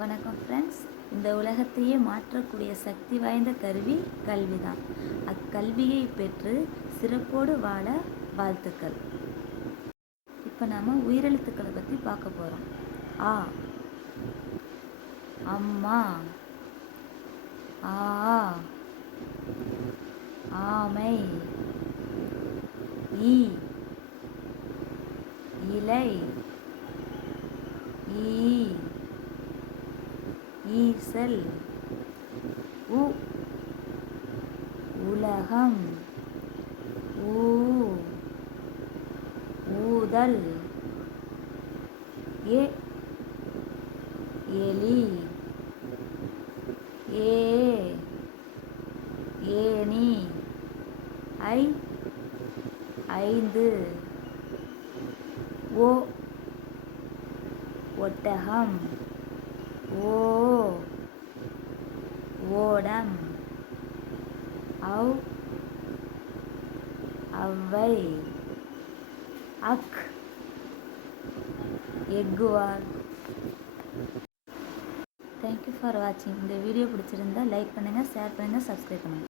வணக்கம் ஃப்ரெண்ட்ஸ். இந்த உலகத்தையே மாற்றக்கூடிய சக்தி வாய்ந்த கருவி கல்விதான். அக்கல்வியை பெற்று சிறப்போடு வாழ வாழ்த்துக்கள். இப்போ நாம் உயிரெழுத்துக்களை பற்றி பார்க்க போகிறோம். ஆ அம்மா, ஆ ஆமை, ஈ இலை, ஈ ஈசல், உ உலகம், ஊ ஊதல், ஏ எலி, ஏ ஏணி, ஐ ஐந்து, ஓ ஒட்டகம், ஓ ஓடம், ஔ ஔவை, அக் எக்குவால். தேங்க்யூ ஃபார் வாட்சிங். இந்த வீடியோ பிடிச்சிருந்தா லைக் பண்ணுங்கள், ஷேர் பண்ணுங்கள், சப்ஸ்கிரைப் பண்ணுங்கள்.